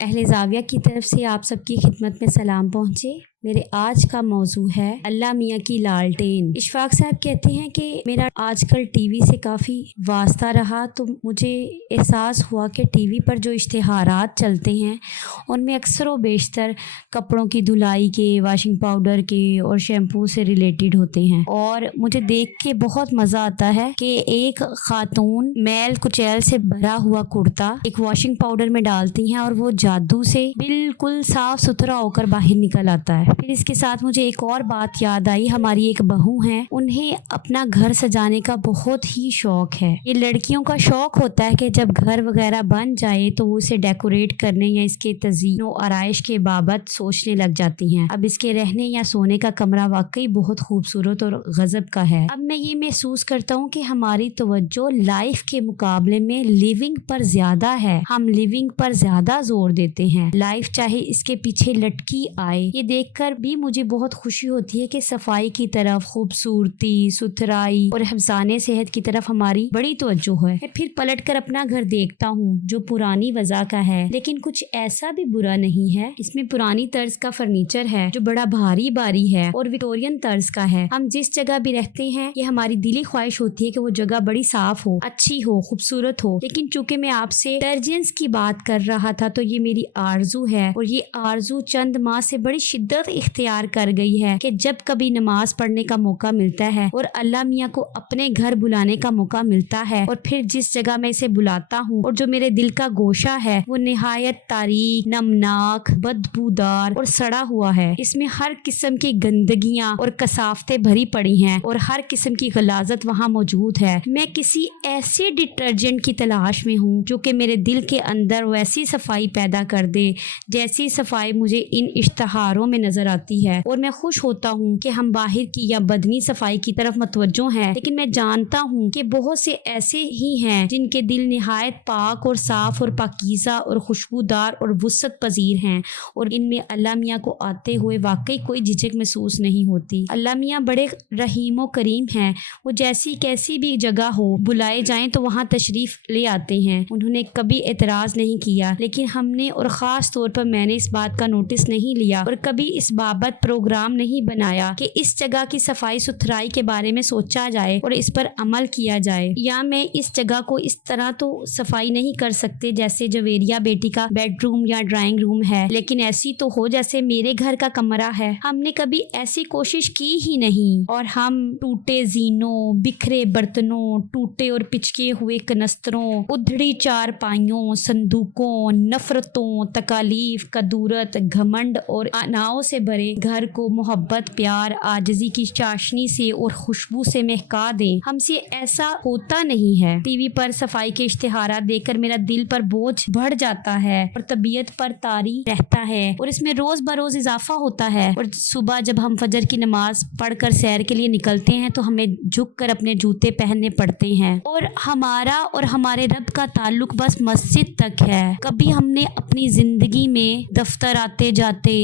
اہل زاویہ کی طرف سے آپ سب کی خدمت میں سلام پہنچے۔ میرے آج کا موضوع ہے اللہ میاں کی لالٹین۔ اشفاق صاحب کہتے ہیں کہ میرا آج کل ٹی وی سے کافی واسطہ رہا تو مجھے احساس ہوا کہ ٹی وی پر جو اشتہارات چلتے ہیں ان میں اکثر و بیشتر کپڑوں کی دھلائی کے، واشنگ پاؤڈر کے اور شیمپو سے ریلیٹڈ ہوتے ہیں، اور مجھے دیکھ کے بہت مزہ آتا ہے کہ ایک خاتون میل کچیل سے بھرا ہوا کرتا ایک واشنگ پاؤڈر میں ڈالتی ہیں اور وہ جادو سے بالکل صاف ستھرا ہو کر باہر نکل آتا ہے۔ پھر اس کے ساتھ مجھے ایک اور بات یاد آئی، ہماری ایک بہو ہیں، انہیں اپنا گھر سجانے کا بہت ہی شوق ہے۔ یہ لڑکیوں کا شوق ہوتا ہے کہ جب گھر وغیرہ بن جائے تو وہ اسے ڈیکوریٹ کرنے یا اس کے تزئین و آرائش کے بابت سوچنے لگ جاتی ہیں۔ اب اس کے رہنے یا سونے کا کمرہ واقعی بہت خوبصورت اور غضب کا ہے۔ اب میں یہ محسوس کرتا ہوں کہ ہماری توجہ لائف کے مقابلے میں لیونگ پر زیادہ ہے، ہم لیونگ پر زیادہ زور دیتے ہیں، لائف چاہے اس کے پیچھے لٹکی آئے۔ یہ دیکھ کر بھی مجھے بہت خوشی ہوتی ہے کہ صفائی کی طرف، خوبصورتی، ستھرائی اور حفظان صحت کی طرف ہماری بڑی توجہ ہے۔ میں پھر پلٹ کر اپنا گھر دیکھتا ہوں جو پرانی وضع کا ہے، لیکن کچھ ایسا بھی برا نہیں ہے۔ اس میں پرانی طرز کا فرنیچر ہے جو بڑا بھاری باری ہے اور وکٹورین طرز کا ہے۔ ہم جس جگہ بھی رہتے ہیں یہ ہماری دلی خواہش ہوتی ہے کہ وہ جگہ بڑی صاف ہو، اچھی ہو، خوبصورت ہو، لیکن چونکہ میں آپ سے ڈٹرجنٹس کی بات کر رہا تھا تو یہ میری آرزو ہے، اور یہ آرزو چند ماہ سے بڑی شدت اختیار کر گئی ہے کہ جب کبھی نماز پڑھنے کا موقع ملتا ہے اور اللہ میاں کو اپنے گھر بلانے کا موقع ملتا ہے، اور پھر جس جگہ میں اسے بلاتا ہوں اور جو میرے دل کا گوشہ ہے وہ نہایت تاریک، نمناک، بدبودار اور سڑا ہوا ہے، اس میں ہر قسم کی گندگیاں اور کثافتیں بھری پڑی ہیں اور ہر قسم کی غلاظت وہاں موجود ہے۔ میں کسی ایسے ڈٹرجنٹ کی تلاش میں ہوں جو کہ میرے دل کے اندر ویسی صفائی پیدا کر دے جیسی صفائی مجھے ان اشتہاروں میں نظر آتی ہے، اور میں خوش ہوتا ہوں کہ ہم باہر کی یا بدنی صفائی کی طرف متوجہ ہیں، لیکن میں جانتا ہوں کہ بہت سے ایسے ہی ہیں جن کے دل نہایت پاک اور صاف اور پاکیزہ اور خوشبودار اور وسعت پذیر ہیں، اور ان میں اللہ میاں کو آتے ہوئے واقعی کوئی جھجک محسوس نہیں ہوتی۔ اللہ میاں بڑے رحیم و کریم ہیں، وہ جیسی کیسی بھی جگہ ہو بلائے جائیں تو وہاں تشریف لے آتے ہیں، انہوں نے کبھی اعتراض نہیں کیا، لیکن ہم نے اور خاص طور پر میں نے اس بات کا نوٹس نہیں لیا اور کبھی اس بابت پروگرام نہیں بنایا کہ اس جگہ کی صفائی ستھرائی کے بارے میں سوچا جائے اور اس پر عمل کیا جائے، یا میں اس جگہ کو اس طرح تو صفائی نہیں کر سکتے جیسے جویریہ بیٹی کا بیڈ روم یا ڈرائنگ روم ہے، لیکن ایسی تو ہو جیسے میرے گھر کا کمرہ ہے۔ ہم نے کبھی ایسی کوشش کی ہی نہیں، اور ہم ٹوٹے زینوں، بکھرے برتنوں، ٹوٹے اور پچکے ہوئے کنستروں، ادھڑی چارپائیوں، صندوقوں، نفرتوں، تکالیف، کدورت، گھمنڈ اور اناؤں سے بھرے گھر کو محبت، پیار، عاجزی کی چاشنی سے اور خوشبو سے مہکا دیں۔ ہم سے ایسا ہوتا نہیں ہے۔ ٹی وی پر صفائی کے اشتہارات دیکھ کر میرا دل پر بوجھ بڑھ جاتا ہے اور طبیعت پر طاری رہتا ہے، اور اس میں روز بروز اضافہ ہوتا ہے، اور صبح جب ہم فجر کی نماز پڑھ کر سیر کے لیے نکلتے ہیں تو ہمیں جھک کر اپنے جوتے پہننے پڑتے ہیں، اور ہمارا اور ہمارے رب کا تعلق بس مسجد تک ہے۔ کبھی ہم نے اپنی زندگی میں دفتر آتے جاتے،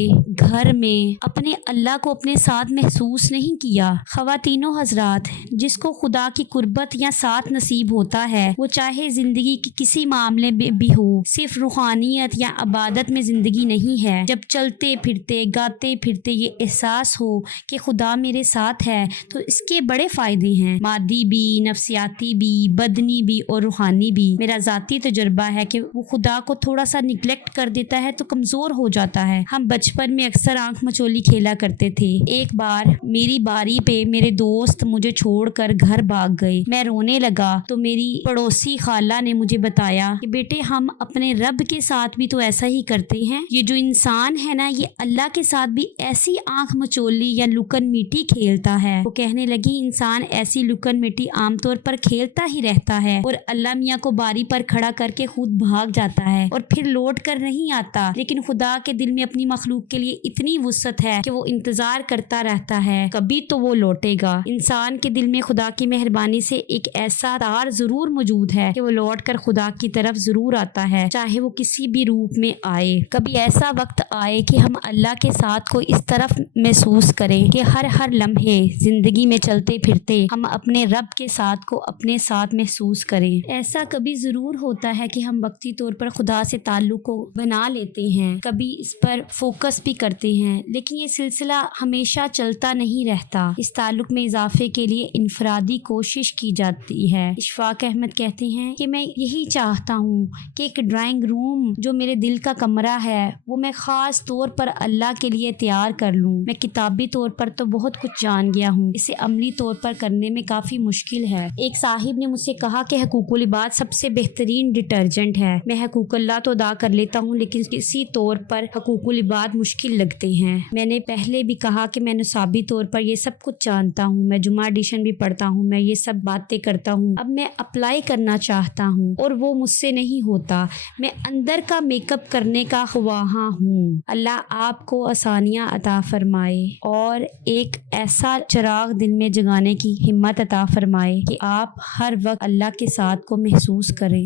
گھر میں اپنے اللہ کو اپنے ساتھ محسوس نہیں کیا۔ خواتین و حضرات، جس کو خدا کی قربت یا ساتھ نصیب ہوتا ہے وہ چاہے زندگی کے کسی معاملے میں بھی ہو، صرف روحانیت یا عبادت میں زندگی نہیں ہے۔ جب چلتے پھرتے، گاتے پھرتے یہ احساس ہو کہ خدا میرے ساتھ ہے تو اس کے بڑے فائدے ہیں، مادی بھی، نفسیاتی بھی، بدنی بھی اور روحانی بھی۔ میرا ذاتی تجربہ ہے کہ وہ خدا کو تھوڑا سا نگلیکٹ کر دیتا ہے تو کمزور ہو جاتا ہے۔ ہم بچپن میں اکثر آنکھ مچولی کھیلا کرتے تھے۔ ایک بار میری باری پہ میرے دوست مجھے چھوڑ کر گھر بھاگ گئے، میں رونے لگا تو میری پڑوسی خالہ نے مجھے بتایا کہ بیٹے ہم اپنے رب کے ساتھ بھی تو ایسا ہی کرتے ہیں، یہ جو انسان ہے نا یہ اللہ کے ساتھ بھی ایسی آنکھ مچولی یا لکن میٹی کھیلتا ہے۔ وہ کہنے لگی انسان ایسی لکن میٹی عام طور پر کھیلتا ہی رہتا ہے اور اللہ میاں کو باری پر کھڑا کر کے خود بھاگ جاتا ہے اور پھر لوٹ کر نہیں آتا، لیکن خدا کے دل میں اپنی مخلوق کے لیے اتنی اتنی وسعت ہے کہ وہ انتظار کرتا رہتا ہے کبھی تو وہ لوٹے گا۔ انسان کے دل میں خدا کی مہربانی سے ایک ایسا تار ضرور موجود ہے کہ وہ لوٹ کر خدا کی طرف ضرور آتا ہے، چاہے وہ کسی بھی روپ میں آئے۔ کبھی ایسا وقت آئے کہ ہم اللہ کے ساتھ کو اس طرف محسوس کریں کہ ہر لمحے زندگی میں چلتے پھرتے ہم اپنے رب کے ساتھ کو اپنے ساتھ محسوس کریں۔ ایسا کبھی ضرور ہوتا ہے کہ ہم وقتی طور پر خدا سے تعلق کو بنا لیتے ہیں، کبھی اس پر فوکس بھی کرتے ہیں، لیکن یہ سلسلہ ہمیشہ چلتا نہیں رہتا۔ اس تعلق میں اضافے کے لیے انفرادی کوشش کی جاتی ہے۔ اشفاق احمد کہتے ہیں کہ میں یہی چاہتا ہوں کہ ایک ڈرائنگ روم جو میرے دل کا کمرہ ہے وہ میں خاص طور پر اللہ کے لیے تیار کر لوں۔ میں کتابی طور پر تو بہت کچھ جان گیا ہوں، اسے عملی طور پر کرنے میں کافی مشکل ہے۔ ایک صاحب نے مجھ سے کہا کہ حقوق العباد سب سے بہترین ڈٹرجنٹ ہے۔ میں حقوق اللہ تو ادا کر لیتا ہوں لیکن کسی طور پر حقوق العباد مشکل لگتے ہیں۔ میں نے پہلے بھی کہا کہ میں نصابی طور پر یہ سب کچھ جانتا ہوں، میں جمعہ ایڈیشن بھی پڑھتا ہوں، میں یہ سب باتیں کرتا ہوں، اب میں اپلائی کرنا چاہتا ہوں اور وہ مجھ سے نہیں ہوتا۔ میں اندر کا میک اپ کرنے کا خواہاں ہوں۔ اللہ آپ کو آسانیاں عطا فرمائے اور ایک ایسا چراغ دل میں جگانے کی ہمت عطا فرمائے کہ آپ ہر وقت اللہ کے ساتھ کو محسوس کریں۔